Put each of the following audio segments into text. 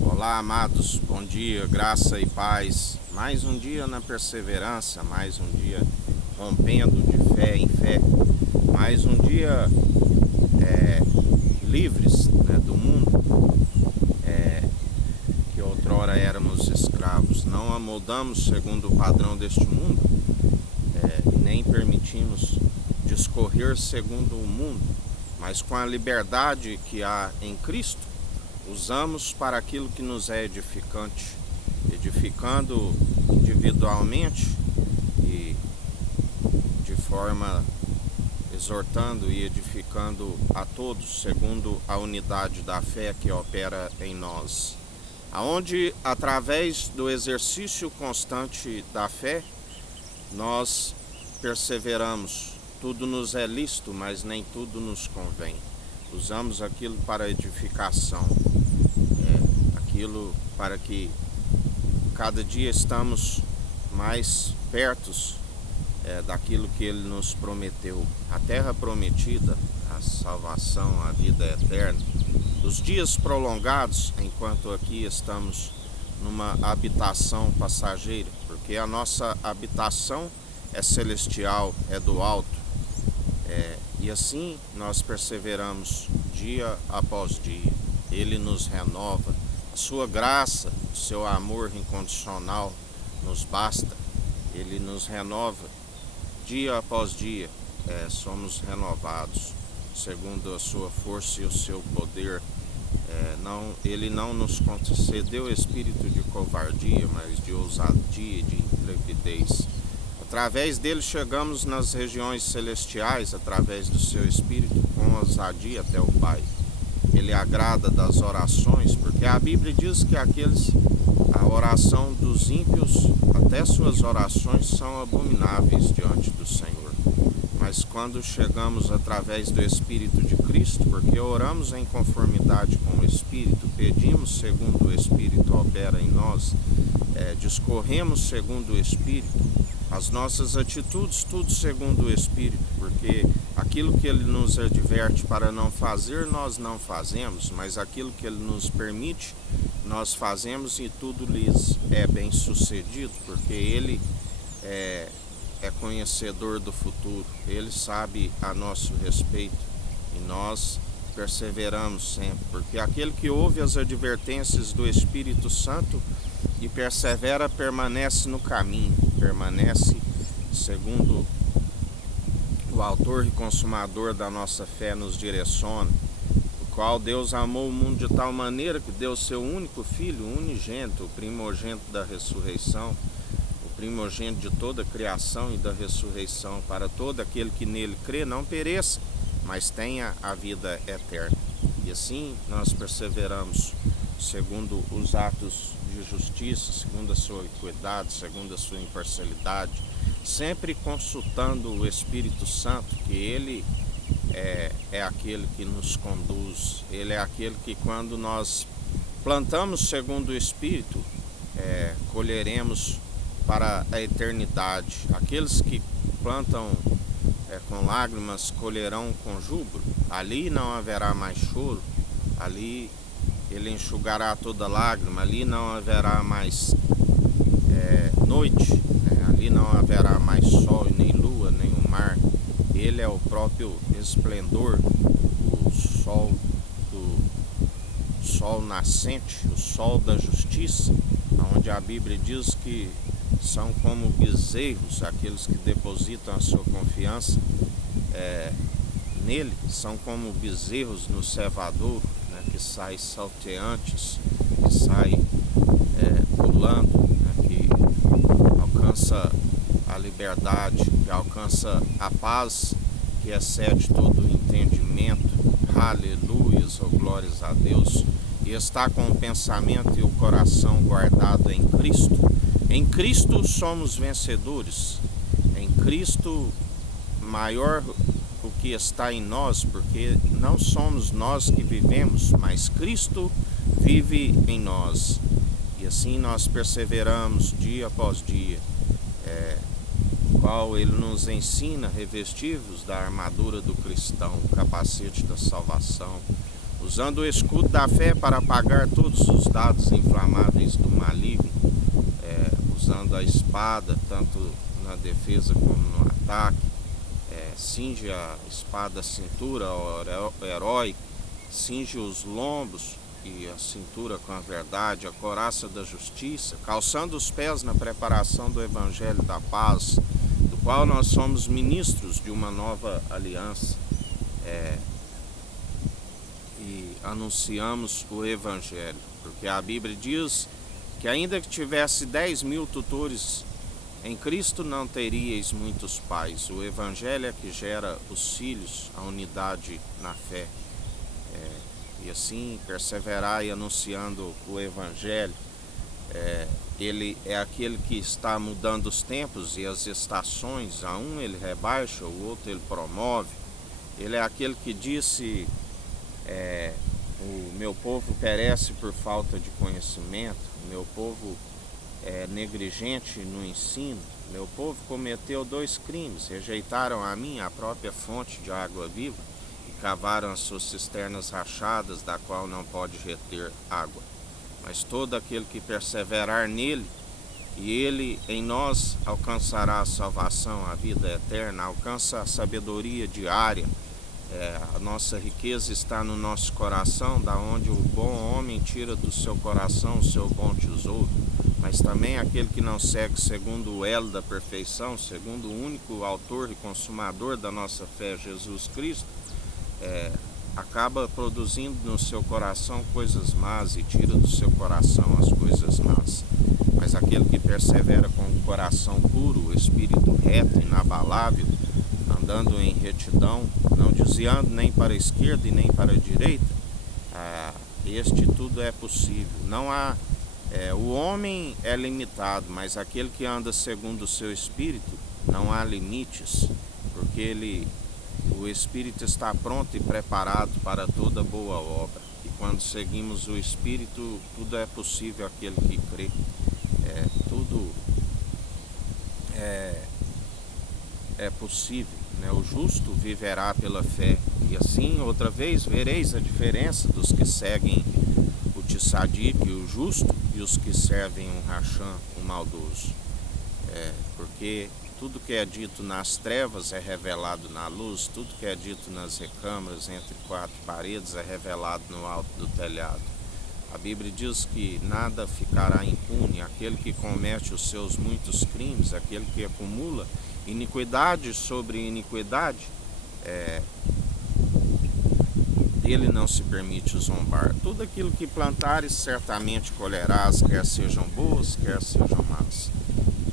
Olá, amados, bom dia, graça e paz. Mais um dia na perseverança, mais um dia rompendo de fé em fé, mais um dia livres, do mundo, que outrora éramos escravos. Não amoldamos segundo o padrão deste mundo, nem permitimos discorrer segundo o mundo, mas com a liberdade que há em Cristo, usamos para aquilo que nos é edificante, edificando individualmente e de forma exortando e edificando a todos segundo a unidade da fé que opera em nós, aonde através do exercício constante da fé nós perseveramos. Tudo nos é lícito, mas nem tudo nos convém. Usamos aquilo para edificação, aquilo para que cada dia estamos mais perto daquilo que Ele nos prometeu. A terra prometida, a salvação, a vida eterna, os dias prolongados, enquanto aqui estamos numa habitação passageira, porque a nossa habitação é celestial, é do alto. E assim nós perseveramos dia após dia. Ele nos renova. A sua graça, o seu amor incondicional nos basta. Ele nos renova dia após dia. Somos renovados segundo a sua força e o seu poder. Ele não nos concedeu espírito de covardia, mas de ousadia e de intrepidez. Através dele chegamos nas regiões celestiais, através do seu Espírito, com ousadia até o Pai. Ele agrada das orações, porque a Bíblia diz que a oração dos ímpios, até suas orações são abomináveis diante do Senhor. Mas quando chegamos através do Espírito de Cristo, porque oramos em conformidade com o Espírito, pedimos segundo o Espírito opera em nós, discorremos segundo o Espírito, as nossas atitudes, tudo segundo o Espírito, porque aquilo que Ele nos adverte para não fazer, nós não fazemos, mas aquilo que Ele nos permite, nós fazemos e tudo lhes é bem sucedido, porque Ele é conhecedor do futuro, Ele sabe a nosso respeito e nós perseveramos sempre, porque aquele que ouve as advertências do Espírito Santo e persevera, permanece no caminho, permanece segundo o autor e consumador da nossa fé nos direciona, o qual Deus amou o mundo de tal maneira que deu seu único Filho, unigênito, o primogênito da ressurreição, o primogênito de toda a criação e da ressurreição, para todo aquele que nele crê não pereça, mas tenha a vida eterna. E assim nós perseveramos segundo os atos de justiça, segundo a sua equidade, segundo a sua imparcialidade, sempre consultando o Espírito Santo, que Ele é aquele que nos conduz, Ele é aquele que quando nós plantamos segundo o Espírito, colheremos para a eternidade. Aqueles que plantam com lágrimas colherão com júbilo. Ali não haverá mais choro, ali Ele enxugará toda lágrima, ali não haverá mais noite, ali não haverá mais sol, nem lua, nem o mar. Ele é o próprio esplendor, o sol nascente, o sol da justiça, onde a Bíblia diz que são como bezerros, aqueles que depositam a sua confiança nele, são como bezerros no cevadouro, que sai salteantes, que sai pulando, que alcança a liberdade, que alcança a paz, que excede todo o entendimento. Aleluias, oh glórias a Deus. E está com o pensamento e o coração guardado em Cristo. Em Cristo somos vencedores. Em Cristo maior o que está em nós, porque não somos nós que vivemos, mas Cristo vive em nós. E assim nós perseveramos dia após dia, qual Ele nos ensina, revestivos da armadura do cristão, o capacete da salvação, usando o escudo da fé para apagar todos os dados inflamáveis do maligno, usando a espada tanto na defesa como no ataque, cinge a espada à cintura, o herói, cinge os lombos e a cintura com a verdade, a couraça da justiça, calçando os pés na preparação do evangelho da paz, do qual nós somos ministros de uma nova aliança, e anunciamos o evangelho, porque a Bíblia diz que ainda que tivesse 10.000 tutores em Cristo, não teríeis muitos pais. O evangelho é que gera os filhos, a unidade na fé. E assim, perseverai anunciando o evangelho. Ele é aquele que está mudando os tempos e as estações. A um ele rebaixa, o outro ele promove. Ele é aquele que disse: o meu povo perece por falta de conhecimento, o meu povo é negligente no ensino, meu povo cometeu 2 crimes: rejeitaram a mim, a própria fonte de água viva, e cavaram as suas cisternas rachadas, da qual não pode reter água. Mas todo aquele que perseverar nele, e ele em nós, alcançará a salvação, a vida eterna, alcança a sabedoria diária. A nossa riqueza está no nosso coração, da onde o bom homem tira do seu coração o seu bom tesouro. Mas também aquele que não segue segundo o elo da perfeição, segundo o único autor e consumador da nossa fé, Jesus Cristo, acaba produzindo no seu coração coisas más e tira do seu coração as coisas más. Mas aquele que persevera com o coração puro, o espírito reto, inabalável, andando em retidão, não desviando nem para a esquerda e nem para a direita, este tudo é possível. Não há, o homem é limitado, mas aquele que anda segundo o seu espírito, não há limites, porque o espírito está pronto e preparado para toda boa obra. E quando seguimos o espírito, tudo é possível àquele que crê. Tudo é possível, né? O justo viverá pela fé. E assim, outra vez, vereis a diferença dos que seguem o Tsadik, o justo, e os que servem o Racham, o maldoso. Porque tudo que é dito nas trevas é revelado na luz, tudo que é dito nas recâmaras entre 4 paredes é revelado no alto do telhado. A Bíblia diz que nada ficará impune. Aquele que comete os seus muitos crimes, aquele que acumula iniquidade sobre iniquidade, dele não se permite zombar. Tudo aquilo que plantares certamente colherás, quer sejam boas, quer sejam más.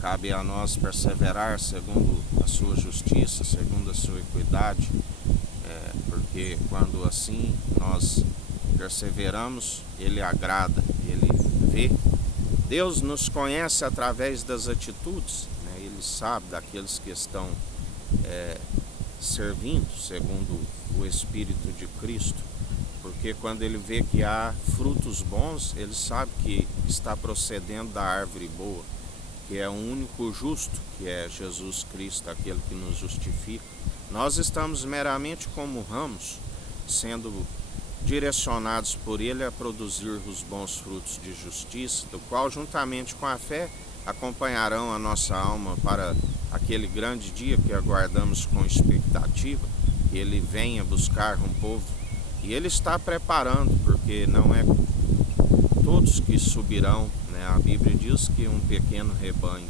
Cabe a nós perseverar segundo a sua justiça, segundo a sua equidade, porque quando assim nós perseveramos, Ele agrada, Ele vê. Deus nos conhece através das atitudes, né? Ele sabe daqueles que estão servindo segundo o Espírito de Cristo, porque quando Ele vê que há frutos bons, Ele sabe que está procedendo da árvore boa, que é o único justo, que é Jesus Cristo, aquele que nos justifica. Nós estamos meramente como ramos, sendo direcionados por Ele a produzir os bons frutos de justiça, do qual, juntamente com a fé, acompanharão a nossa alma para aquele grande dia que aguardamos com expectativa, que Ele venha buscar um povo. E Ele está preparando, porque não é todos que subirão, né? A Bíblia diz que um pequeno rebanho,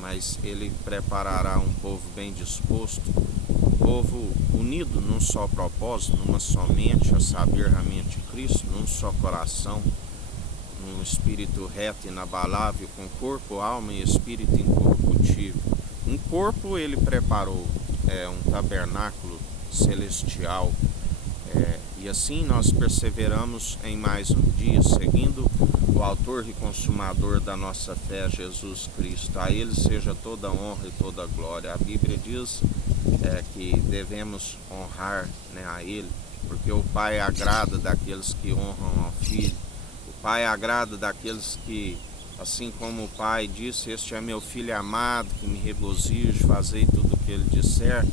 mas Ele preparará um povo bem disposto, um povo unido num só propósito, numa só mente, a saber, a mente de Cristo, num só coração, num espírito reto e inabalável, com corpo, alma e espírito incorruptível. Um corpo Ele preparou, um tabernáculo celestial, e assim nós perseveramos em mais um dia, seguindo o autor e consumador da nossa fé, Jesus Cristo. A Ele seja toda a honra e toda a glória. A Bíblia diz que devemos honrar, né, a Ele, porque o Pai agrada daqueles que honram ao Filho. O Pai agrada daqueles que, assim como o Pai disse: este é meu Filho amado, que me regozijo, fazei tudo o que Ele disser.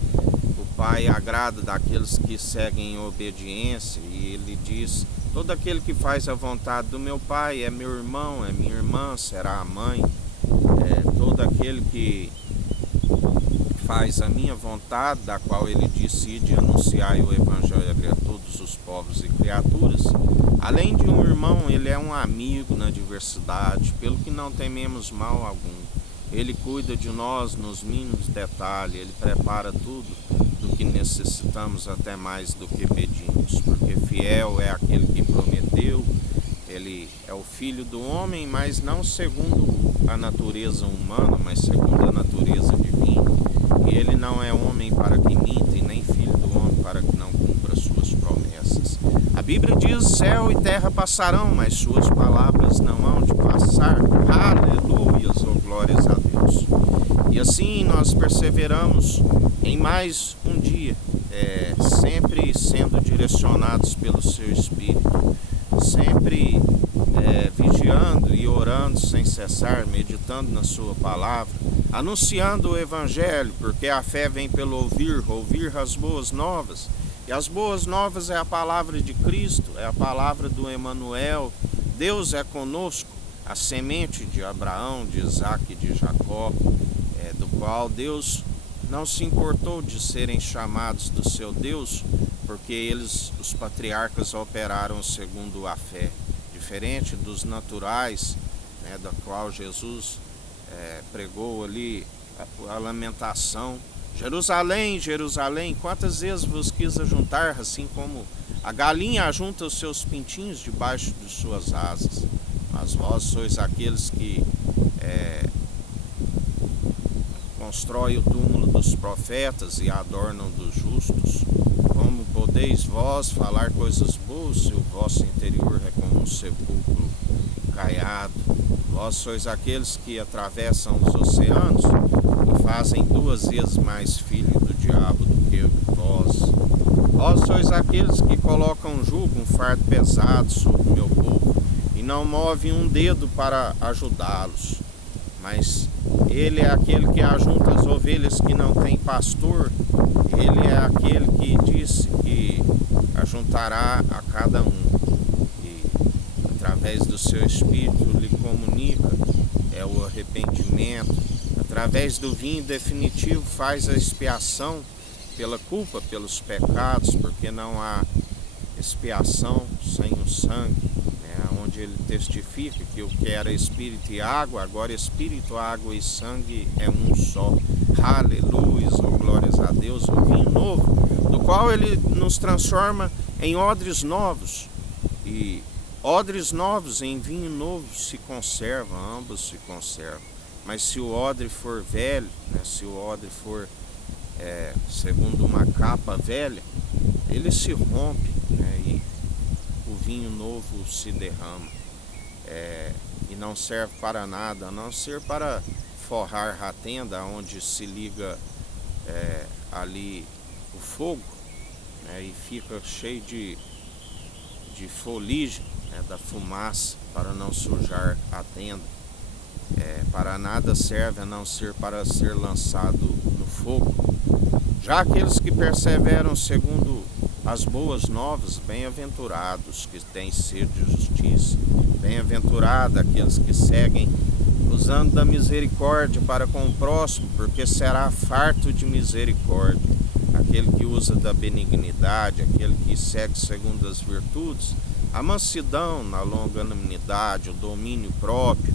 O Pai agrada daqueles que seguem em obediência, e ele diz: todo aquele que faz a vontade do meu Pai é meu irmão, é minha irmã, será a mãe. Todo aquele que faz a minha vontade, da qual ele decide anunciar o evangelho a todos os povos e criaturas, além de um irmão, ele é um amigo na diversidade, pelo que não tememos mal algum. Ele cuida de nós nos mínimos detalhes, ele prepara tudo do que necessitamos, até mais do que pedimos, porque fiel é aquele que prometeu. Ele é o filho do homem, mas não segundo a natureza humana, mas segundo a natureza divina. E ele não é homem para que minta, e nem filho do homem para que não cumpra suas promessas. A Bíblia diz: céu e terra passarão, mas suas palavras não hão de passar. Aleluias, ou glórias a Deus. E assim nós perseveramos em mais um dia, sempre sendo direcionados pelo seu Espírito, sempre vigiando e orando sem cessar, meditando na sua palavra, anunciando o Evangelho, porque a fé vem pelo ouvir, ouvir as boas novas. E as boas novas é a palavra de Cristo, é a palavra do Emanuel. Deus é conosco, a semente de Abraão, de Isaac e de Jacó, do qual Deus não se importou de serem chamados do seu Deus, porque eles, os patriarcas, operaram segundo a fé, diferente dos naturais, da qual Jesus pregou ali a lamentação: Jerusalém, Jerusalém, quantas vezes vos quis ajuntar, assim como a galinha ajunta os seus pintinhos debaixo de suas asas, mas vós sois aqueles que constroem o túmulo dos profetas e adornam dos justos. Como podeis vós falar coisas boas se o vosso interior é como um sepulcro caiado? Vós sois aqueles que atravessam os oceanos e fazem 2 vezes mais filho do diabo do que vós. Vós sois aqueles que colocam um jugo, um fardo pesado sobre o meu povo, e não movem um dedo para ajudá-los. Mas ele é aquele que ajunta as ovelhas que não têm pastor. Ele é aquele que disse que ajuntará a cada um, e através do seu Espírito lhe comunica o arrependimento. Através do vinho definitivo faz a expiação pela culpa, pelos pecados, porque não há expiação sem o sangue, onde ele testifica que o que era espírito e água, agora espírito, água e sangue é um só. Aleluia, ou glórias a Deus. O vinho novo, do qual ele nos transforma em odres novos, e odres novos em vinho novo se conservam, ambos se conservam. Mas se o odre for velho, se o odre for segundo uma capa velha, ele se rompe, e o vinho novo se derrama, e não serve para nada, a não ser para forrar a tenda onde se liga ali o fogo, e fica cheio de foligem, da fumaça, para não sujar a tenda. Para nada serve a não ser para ser lançado no fogo. Já aqueles que perseveram segundo as boas novas, bem-aventurados que têm sede de justiça, bem-aventurados aqueles que seguem usando da misericórdia para com o próximo, porque será farto de misericórdia. Aquele que usa da benignidade, aquele que segue segundo as virtudes, a mansidão, na longanimidade, o domínio próprio,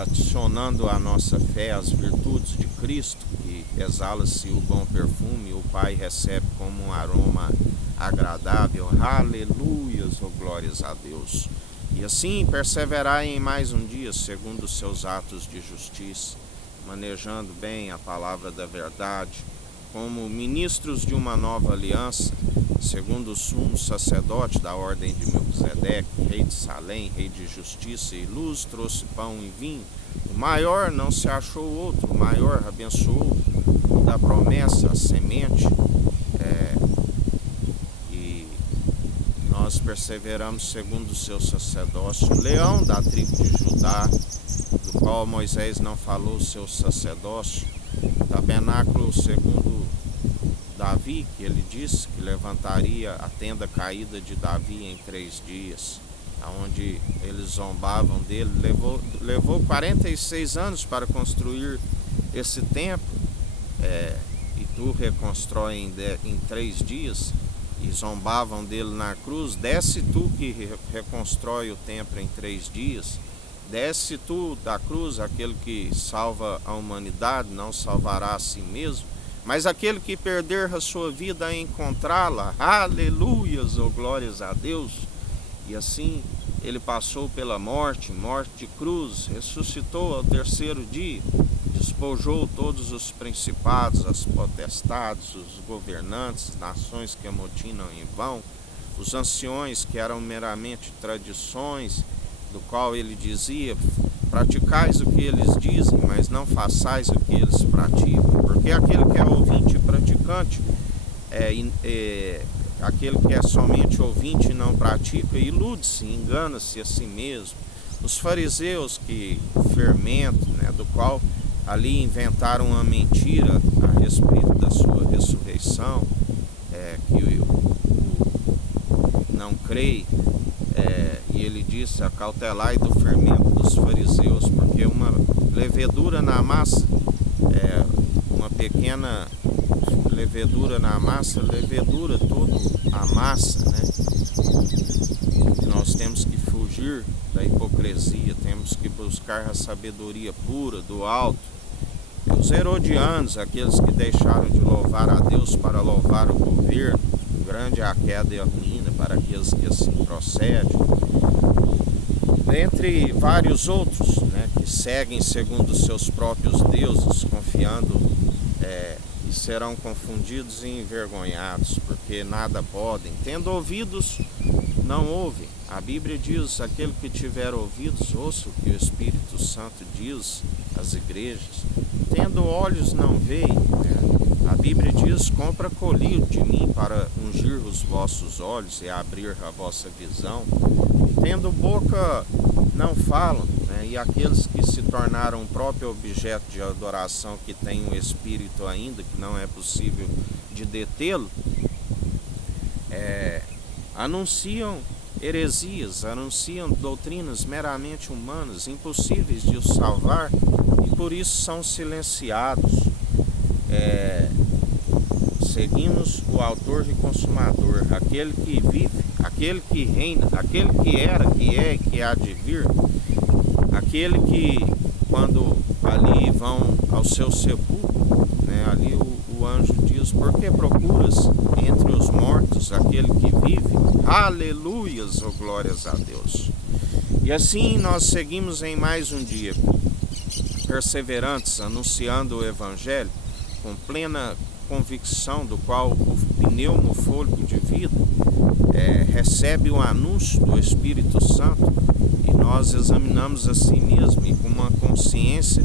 adicionando à nossa fé as virtudes de Cristo, que exala-se o bom perfume, o Pai recebe como um aroma agradável. Aleluias, ou glórias a Deus. E assim perseverai em mais um dia, segundo os seus atos de justiça, manejando bem a palavra da verdade, como ministros de uma nova aliança, segundo o sumo sacerdote da ordem de Melquisedeque, rei de Salém, rei de justiça e luz, trouxe pão e vinho. O maior não se achou outro, o maior abençoou o da promessa, a semente, e nós perseveramos segundo o seu sacerdócio. O leão da tribo de Judá, do qual Moisés não falou o seu sacerdócio, tabernáculo segundo Davi, que ele disse que levantaria a tenda caída de Davi em 3 dias, onde eles zombavam dele. Levou 46 anos para construir esse templo, e tu reconstrói em 3 dias, e zombavam dele na cruz. Desce tu que reconstrói o templo em 3 dias, desce tu da cruz, aquele que salva a humanidade não salvará a si mesmo, mas aquele que perder a sua vida a encontrá-la. Aleluias, ou glórias a Deus. E assim ele passou pela morte de cruz, ressuscitou ao 3º dia, despojou todos os principados, as potestades, os governantes, nações que amotinam em vão, os anciões que eram meramente tradições, do qual ele dizia: praticais o que eles dizem, mas não façais o que eles praticam, porque aquele que é ouvinte e praticante, aquele que é somente ouvinte e não pratica, ilude-se, engana-se a si mesmo. Os fariseus, que o fermento, do qual ali inventaram uma mentira a respeito da sua ressurreição, que não creio, e ele disse: acautelai do fermento dos fariseus, porque uma levedura na massa, uma pequena levedura na massa, levedura toda a massa, Nós temos que fugir da hipocrisia, temos que buscar a sabedoria pura do alto. Os herodianos, aqueles que deixaram de louvar a Deus para louvar o governo, grande é a queda e a ruína para aqueles que assim procedem. Entre vários outros, que seguem segundo os seus próprios deuses, confiando, e serão confundidos e envergonhados, porque nada podem. Tendo ouvidos, não ouvem. A Bíblia diz: aquele que tiver ouvidos, ouça o que o Espírito Santo diz às igrejas. Tendo olhos, não veem. A Bíblia diz: compra colírio de mim para ungir os vossos olhos e abrir a vossa visão. Tendo boca, não falam, e aqueles que se tornaram o próprio objeto de adoração, que tem um espírito ainda, que não é possível de detê-lo, anunciam heresias, anunciam doutrinas meramente humanas, impossíveis de os salvar, e por isso são silenciados. Seguimos o autor e consumador, aquele que vive, aquele que reina, aquele que era, que é e que há de vir, aquele que, quando ali vão ao seu sepulcro, ali o anjo diz: por que procuras entre os mortos aquele que vive? Aleluias, ou glórias a Deus. E assim nós seguimos em mais um dia, perseverantes, anunciando o Evangelho com plena convicção, do qual o pneuma, o fôlego de vida, recebe o anúncio do Espírito Santo, e nós examinamos a si mesmo e com uma consciência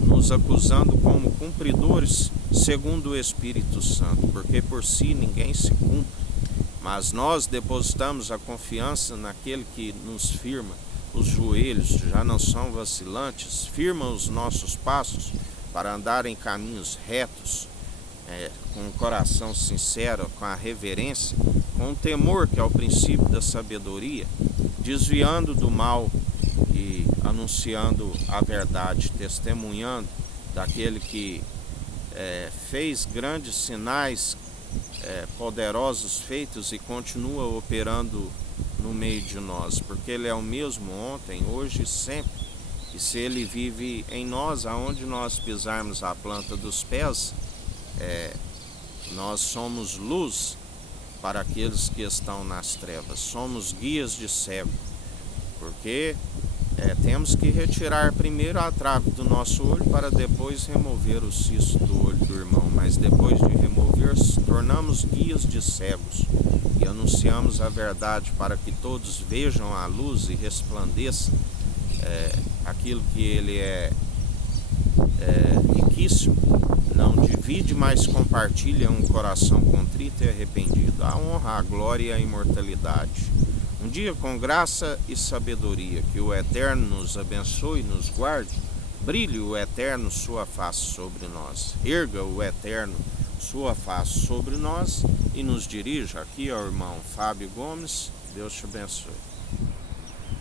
nos acusando como cumpridores segundo o Espírito Santo, porque por si ninguém se cumpre, mas nós depositamos a confiança naquele que nos firma os joelhos, já não são vacilantes, firma os nossos passos para andar em caminhos retos, com um coração sincero, com a reverência, com o temor, que é o princípio da sabedoria, desviando do mal e anunciando a verdade, testemunhando daquele que fez grandes sinais, poderosos feitos, e continua operando no meio de nós, porque Ele é o mesmo ontem, hoje e sempre. E se Ele vive em nós, aonde nós pisarmos a planta dos pés, nós somos luz para aqueles que estão nas trevas, somos guias de cego, porque temos que retirar primeiro a trave do nosso olho para depois remover o cisto do olho do irmão, mas depois de remover, tornamos guias de cegos e anunciamos a verdade para que todos vejam a luz e resplandeça aquilo que Ele é riquíssimo, não divide, mas compartilha um coração contrito e arrependido, a honra, a glória e a imortalidade. Um dia com graça e sabedoria, que o Eterno nos abençoe e nos guarde, brilhe o Eterno sua face sobre nós, erga o Eterno sua face sobre nós e nos dirija. Aqui é o irmão Fábio Gomes. Deus te abençoe.